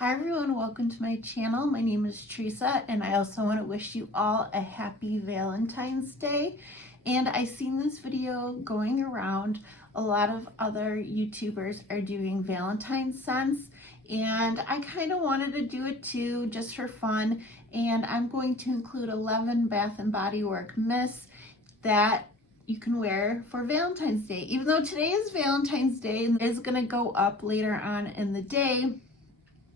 Hi everyone, welcome to my channel. My name is Teresa and I also want to wish you all a happy Valentine's Day. And I seen this video going around. A lot of other YouTubers are doing Valentine's scents and I kind of wanted to do it too, just for fun. And I'm going to include 11 Bath and Body Works mists that you can wear for Valentine's Day. Even though today is Valentine's Day and is going to go up later on in the day,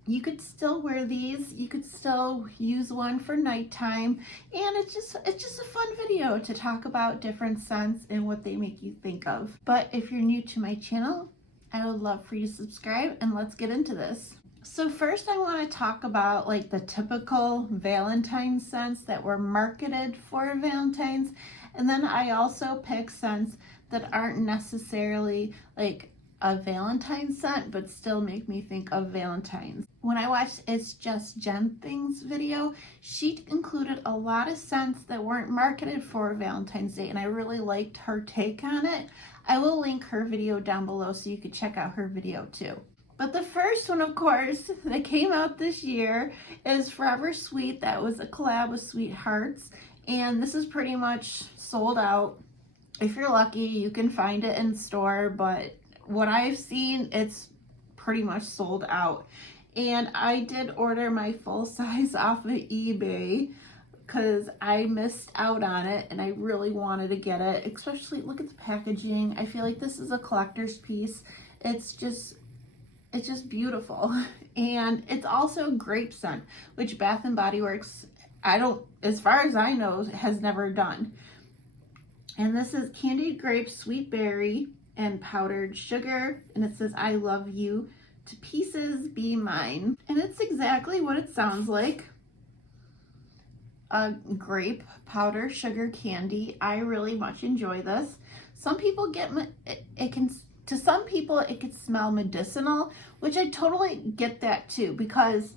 you could still wear these. You could still use one for nighttime, and it's just a fun video to talk about different scents and what they make you think of. But if you're new to my channel, I would love for you to subscribe and let's get into this. So first I want to talk about like the typical Valentine scents that were marketed for Valentine's, and then I also pick scents that aren't necessarily like a Valentine scent but still make me think of Valentine's. When I watched It's Just Jenn Things video, she included a lot of scents that weren't marketed for Valentine's Day and I really liked her take on it. I will link her video down below so you could check out her video too. But the first one, of course, that came out this year is Forever Sweet. That was a collab with Sweethearts, and this is pretty much sold out. If you're lucky, you can find it in store, but what I've seen, it's pretty much sold out. And I did order my full size off of eBay because I missed out on it and I really wanted to get it. Especially, look at the packaging. I feel like this is a collector's piece. It's just beautiful. And it's also grape scent, which Bath and Body Works, as far as I know, has never done. And this is candied grape, sweet berry, and powdered sugar, and it says I love you to pieces, be mine. And it's exactly what it sounds like, a grape powder sugar candy. I really much enjoy this. Some people to some people it can smell medicinal, which I totally get that too, because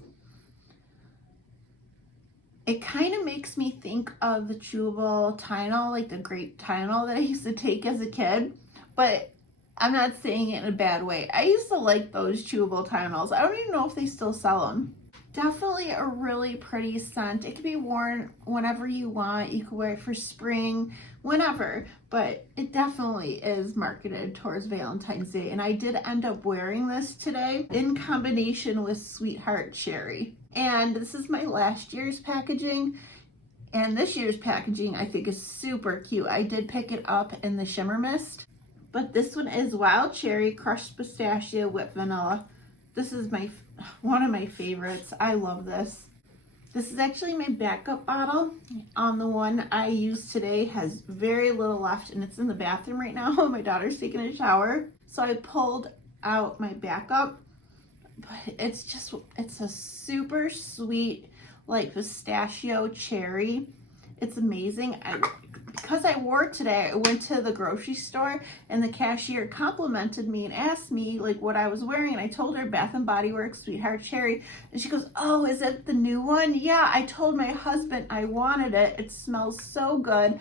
it kind of makes me think of the chewable Tylenol, like the grape Tylenol that I used to take as a kid. But I'm not saying it in a bad way. I used to like those chewable Tylenols. I don't even know if they still sell them. Definitely a really pretty scent. It can be worn whenever you want. You can wear it for spring, whenever. But it definitely is marketed towards Valentine's Day. And I did end up wearing this today in combination with Sweetheart Cherry. And this is my last year's packaging. And this year's packaging I think is super cute. I did pick it up in the Shimmer Mist. But this one is Wild Cherry, Crushed Pistachio, Whipped Vanilla. This is one of my favorites. I love this. This is actually my backup bottle. The one I used today has very little left and it's in the bathroom right now. My daughter's taking a shower. So I pulled out my backup. But it's a super sweet, like pistachio cherry. It's amazing. Because I wore it today, I went to the grocery store and the cashier complimented me and asked me like what I was wearing, and I told her Bath and Body Works Sweetheart Cherry, and she goes, "Oh, is it the new one?" Yeah, I told my husband I wanted it. It smells so good,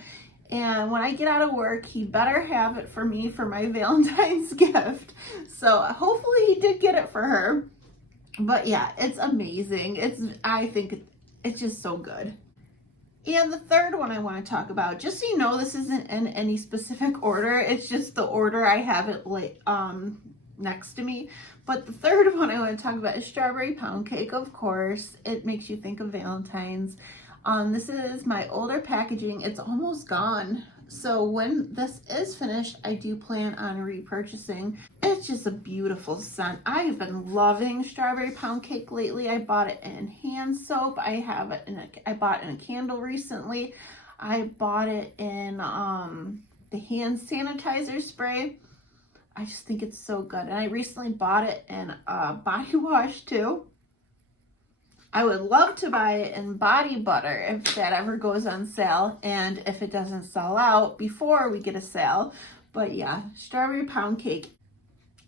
and when I get out of work, he better have it for me for my Valentine's gift. So hopefully he did get it for her. But yeah, it's amazing. I think it's just so good. And the third one I want to talk about, just so you know, this isn't in any specific order. It's just the order I have it next to me. But the third one I want to talk about is Strawberry Pound Cake, of course. It makes you think of Valentine's. This is my older packaging. It's almost gone. So when this is finished, I do plan on repurchasing. It's just a beautiful scent. I have been loving Strawberry Pound Cake lately. I bought it in hand soap. I bought it in a candle recently. I bought it in the hand sanitizer spray. I just think it's so good. And I recently bought it in a body wash too. I would love to buy it in body butter if that ever goes on sale and if it doesn't sell out before we get a sale. But yeah, Strawberry Pound Cake.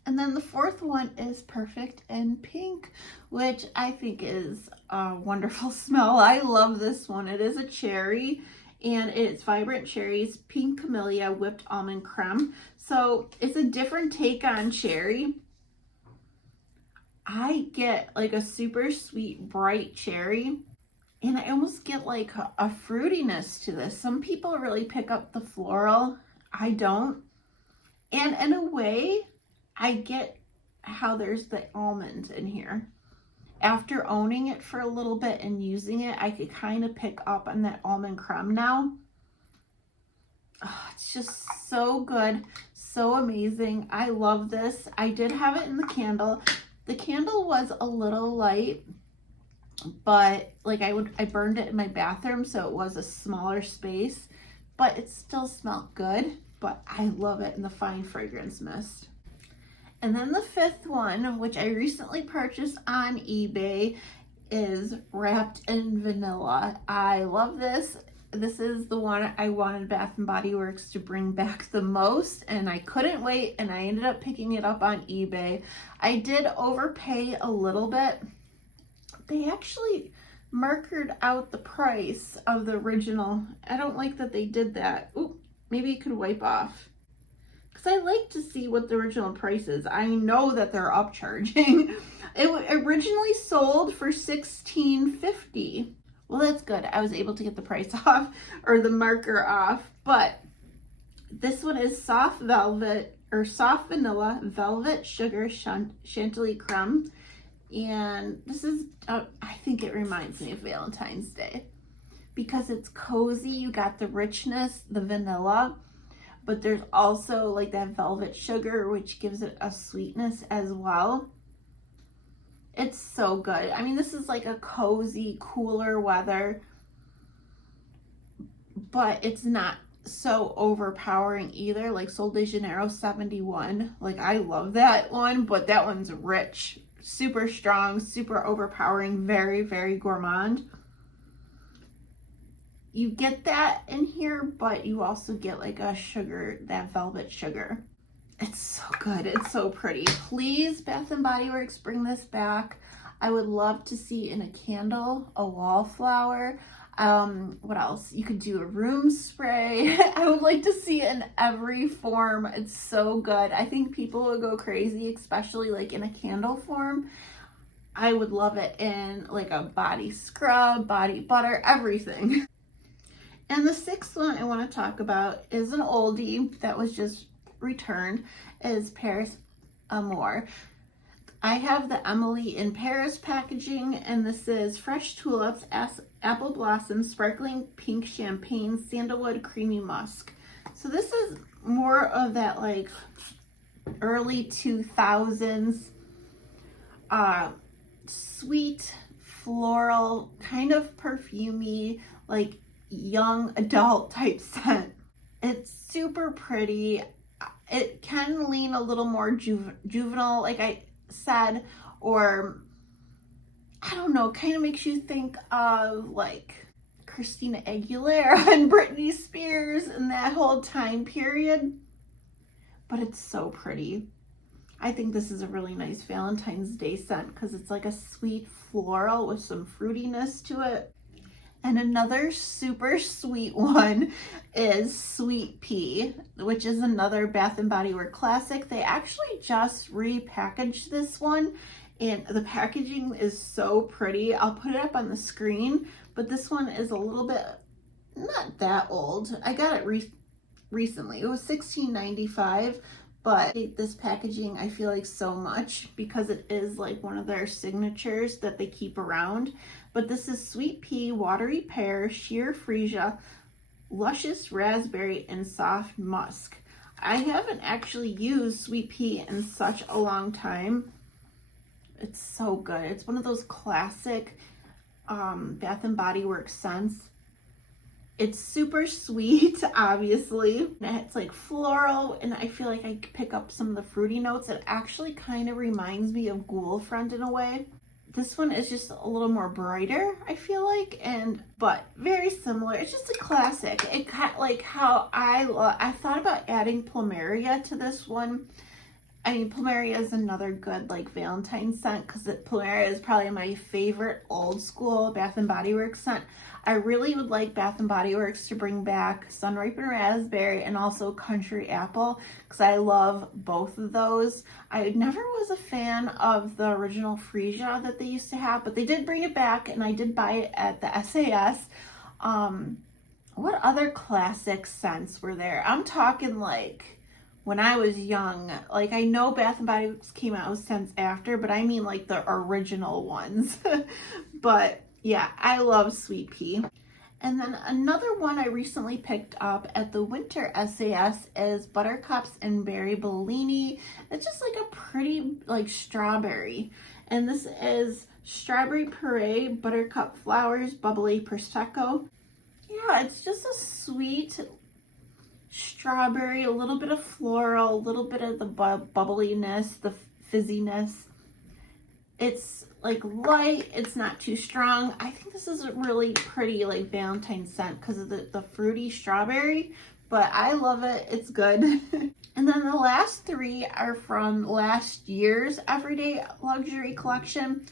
And then the fourth one is Perfect in Pink, which I think is a wonderful smell. I love this one. It is a cherry and it's vibrant cherries, pink camellia, whipped almond creme. So it's a different take on cherry. I get like a super sweet, bright cherry. And I almost get like a fruitiness to this. Some people really pick up the floral. I don't. And in a way, I get how there's the almond in here. After owning it for a little bit and using it, I could kind of pick up on that almond creme now. Oh, it's just so good, so amazing. I love this. I did have it in the candle. The candle was a little light, but like I burned it in my bathroom, so it was a smaller space, but it still smelled good. But I love it in the fine fragrance mist. And then the fifth one, which I recently purchased on eBay, is wrapped in vanilla. I love this. This is the one I wanted Bath & Body Works to bring back the most, and I couldn't wait, and I ended up picking it up on eBay. I did overpay a little bit. They actually markered out the price of the original. I don't like that they did that. Ooh, maybe it could wipe off. Because I like to see what the original price is. I know that they're upcharging. It originally sold for $16.50. Well, that's good. I was able to get the price off, or the marker off. But this one is soft velvet, or soft vanilla velvet sugar chantilly creme. And this is, I think it reminds me of Valentine's Day because it's cozy. You got the richness, the vanilla, but there's also like that velvet sugar, which gives it a sweetness as well. It's so good. I mean, this is like a cozy, cooler weather, but it's not so overpowering either. Like Sol de Janeiro 71. Like I love that one, but that one's rich. Super strong, super overpowering, very, very gourmand. You get that in here, but you also get like a sugar, that velvet sugar. It's so good. It's so pretty. Please, Bath & Body Works, bring this back. I would love to see in a candle, a wallflower. What else? You could do a room spray. I would like to see it in every form. It's so good. I think people would go crazy, especially like in a candle form. I would love it in like a body scrub, body butter, everything. And the sixth one I want to talk about is an oldie that was just returned, is Paris Amour. I have the Emily in Paris packaging, and this is fresh tulips, apple blossom, sparkling pink champagne, sandalwood, creamy musk. So this is more of that like early 2000s sweet floral, kind of perfumey, like young adult type scent. It's super pretty. It can lean a little more juvenile, like I said, or I don't know, kind of makes you think of like Christina Aguilera and Britney Spears and that whole time period. But it's so pretty. I think this is a really nice Valentine's Day scent because it's like a sweet floral with some fruitiness to it. And another super sweet one is Sweet Pea, which is another Bath & Body Works classic. They actually just repackaged this one, and the packaging is so pretty. I'll put it up on the screen, but this one is a little bit, not that old. I got it recently. It was $16.95, but this packaging I feel like so much because it is like one of their signatures that they keep around. But this is Sweet Pea, Watery Pear, Sheer Freesia, Luscious Raspberry, and Soft Musk. I haven't actually used Sweet Pea in such a long time. It's so good. It's one of those classic Bath & Body Works scents. It's super sweet, obviously. It's like floral, and I feel like I pick up some of the fruity notes. It actually kind of reminds me of Ghoul Friend in a way. This one is just a little more brighter, I feel like, but very similar. It's just a classic. It kind of like how I thought about adding plumeria to this one. I mean, Plumeria is another good like Valentine scent because Plumeria is probably my favorite old school Bath and Body Works scent. I really would like Bath and Body Works to bring back Sun Ripened Raspberry and also Country Apple because I love both of those. I never was a fan of the original Freesia that they used to have, but they did bring it back and I did buy it at the SAS. What other classic scents were there? I'm talking like when I was young, like I know Bath and Body Works came out with scents after, but I mean like the original ones. But yeah, I love Sweet Pea. And then another one I recently picked up at the winter SAS is Buttercups and Berry Bellini. It's just like a pretty like strawberry. And this is Strawberry Puree, Buttercup Flowers, Bubbly Prosecco. Yeah, it's just a sweet strawberry, a little bit of floral, a little bit of the bubbliness, the fizziness. It's like light, it's not too strong. I think this is a really pretty like Valentine scent because of the fruity strawberry, but I love it. It's good. And then the last three are from last year's Everyday Luxury collection.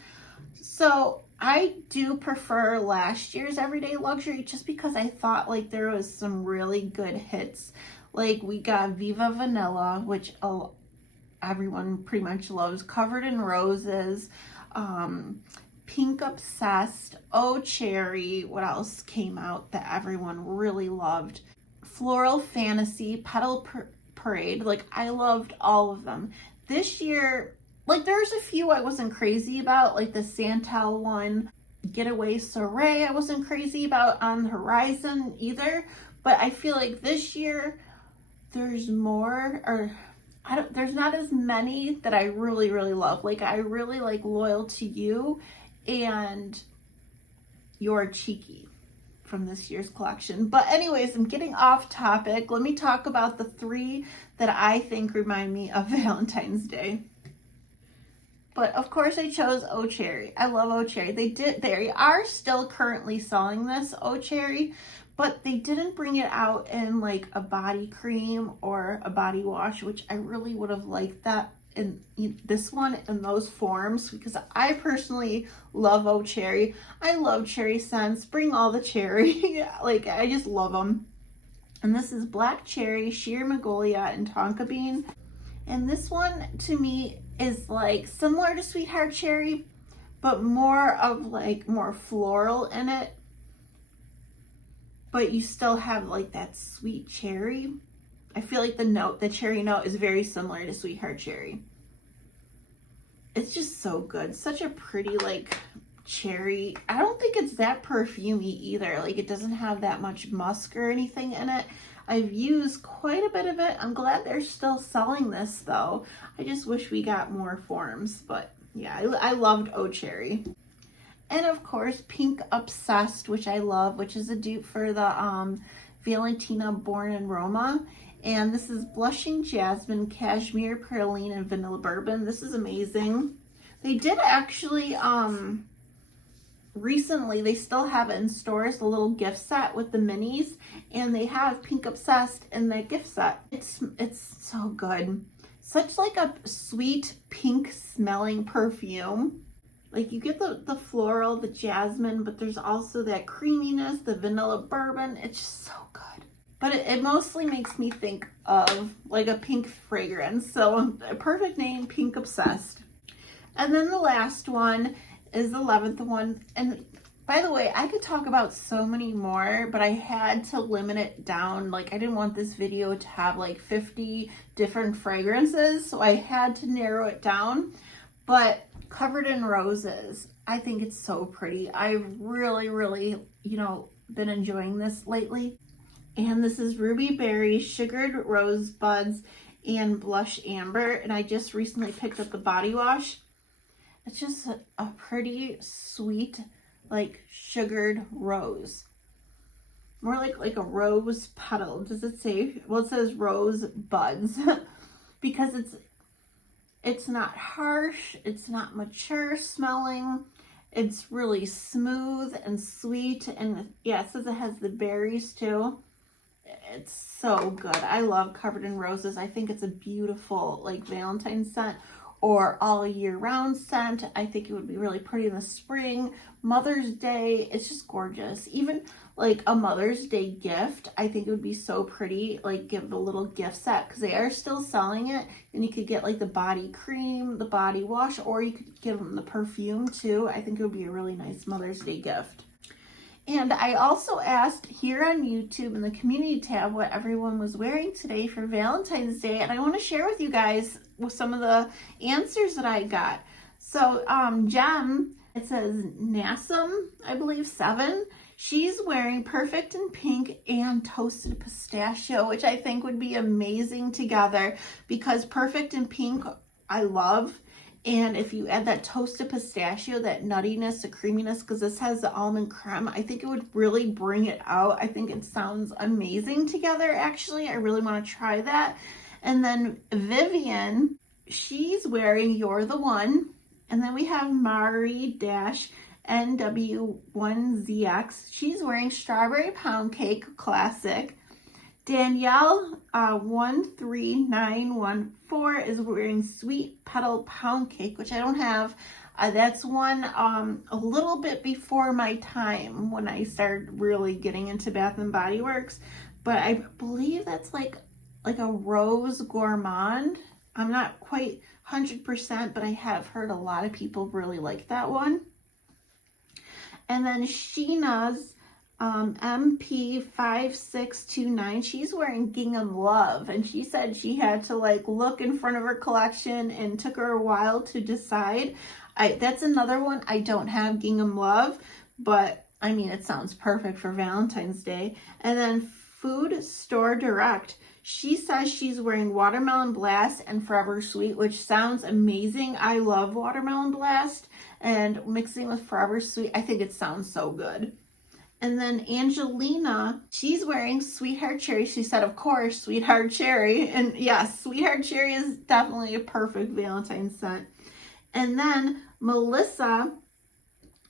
So I do prefer last year's Everyday Luxury just because I thought like there was some really good hits. Like we got Viva Vanilla, which everyone pretty much loves, Covered in Roses, Pink Obsessed, Oh Cherry, what else came out that everyone really loved? Floral Fantasy, Petal Parade, like I loved all of them. This year, like there's a few I wasn't crazy about, like the Santal one, Getaway Soiree I wasn't crazy about on the horizon either, but I feel like this year there's more, or there's not as many that I really, really love. Like I really like Loyal to You and You're Cheeky from this year's collection. But anyways, I'm getting off topic. Let me talk about the three that I think remind me of Valentine's Day. But of course I chose Oh Cherry. I love Oh Cherry. They are still currently selling this Oh Cherry, but they didn't bring it out in like a body cream or a body wash, which I really would have liked that in this one in those forms because I personally love Oh Cherry. I love cherry scents. Bring all the cherry. Like I just love them. And this is Black Cherry, Sheer Magnolia, and Tonka Bean. And this one to me is like similar to Sweetheart Cherry, but more of like more floral in it. But you still have like that sweet cherry. I feel like the cherry note is very similar to Sweetheart Cherry. It's just so good. Such a pretty like cherry. I don't think it's that perfumey either. Like it doesn't have that much musk or anything in it. I've used quite a bit of it. I'm glad they're still selling this though. I just wish we got more forms, but yeah, I loved Oh Cherry. And of course, Pink Obsessed, which I love, which is a dupe for the Valentina Born in Roma. And this is Blushing Jasmine, Cashmere, Praline, and Vanilla Bourbon. This is amazing. They did actually, recently, they still have it in stores, the little gift set with the minis. And they have Pink Obsessed in that gift set. It's so good. Such like a sweet pink smelling perfume. Like you get the floral, the jasmine, but there's also that creaminess, the vanilla bourbon. It's just so good. But it mostly makes me think of like a pink fragrance. So a perfect name, Pink Obsessed. And then the last one is the 11th one. And by the way, I could talk about so many more, but I had to limit it down. Like I didn't want this video to have like 50 different fragrances. So I had to narrow it down. But Covered in Roses, I think it's so pretty. I've really, really, been enjoying this lately. And this is Ruby Berry, Sugared Rose Buds, and Blush Amber. And I just recently picked up the body wash. It's just a pretty sweet, like sugared rose. More like a rose petal. Does it say? Well, it says rose buds because it's not harsh, it's not mature smelling, it's really smooth and sweet, and yeah, it says it has the berries too. It's so good. I love Covered in Roses. I think it's a beautiful like Valentine scent or all year round scent. I think it would be really pretty in the spring. Mother's Day, it's just gorgeous. Even like a Mother's Day gift, I think it would be so pretty. Like give a little gift set because they are still selling it. And you could get like the body cream, the body wash, or you could give them the perfume too. I think it would be a really nice Mother's Day gift. And I also asked here on YouTube in the community tab what everyone was wearing today for Valentine's Day. And I want to share with you guys with some of the answers that I got. So Jenn, it says Nassim, I believe 7. She's wearing Perfect in Pink and Toasted Pistachio, which I think would be amazing together because Perfect in Pink I love. And if you add that toasted pistachio, that nuttiness, the creaminess, because this has the almond creme, I think it would really bring it out. I think it sounds amazing together, actually. I really want to try that. And then Vivian, she's wearing You're the One. And then we have Mari-NW1ZX. She's wearing Strawberry Pound Cake Classic. Danielle 13914 is wearing Sweet Petal Pound Cake, which I don't have. That's one a little bit before my time when I started really getting into Bath and Body Works, but I believe that's like a rose gourmand. I'm not quite 100%, but I have heard a lot of people really like that one. And then Sheena's MP5629, she's wearing Gingham Love, and she said she had to like look in front of her collection and took her a while to decide. That's another one. I don't have Gingham Love, but I mean it sounds perfect for Valentine's Day. And then Food Store Direct, she says she's wearing Watermelon Blast and Forever Sweet, which sounds amazing. I love Watermelon Blast, and mixing with Forever Sweet, I think it sounds so good. And then Angelina, she's wearing Sweetheart Cherry. She said, of course, Sweetheart Cherry. And yes, Sweetheart Cherry is definitely a perfect Valentine's scent. And then Melissa,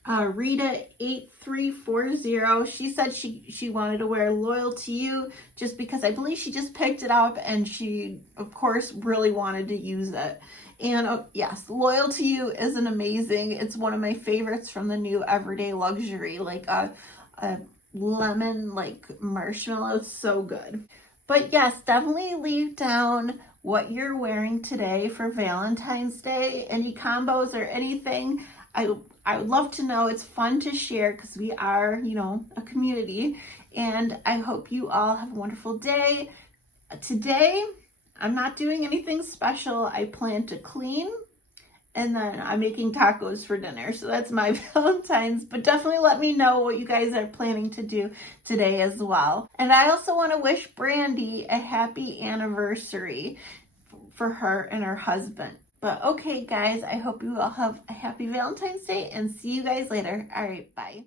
Rita8340, she said she wanted to wear Loyal to You just because I believe she just picked it up and she, of course, really wanted to use it. And yes, Loyal to You is an amazing, it's one of my favorites from the new Everyday Luxury, like a lemon like marshmallow. It's so good. But yes, definitely leave down what you're wearing today for Valentine's Day, any combos or anything. I would love to know. It's fun to share because we are, you know, a community, and I hope you all have a wonderful day. Today, I'm not doing anything special. I plan to clean, and then I'm making tacos for dinner. So that's my Valentine's, but definitely let me know what you guys are planning to do today as well. And I also want to wish Brandy a happy anniversary for her and her husband. But okay, guys, I hope you all have a happy Valentine's Day and see you guys later. All right, bye.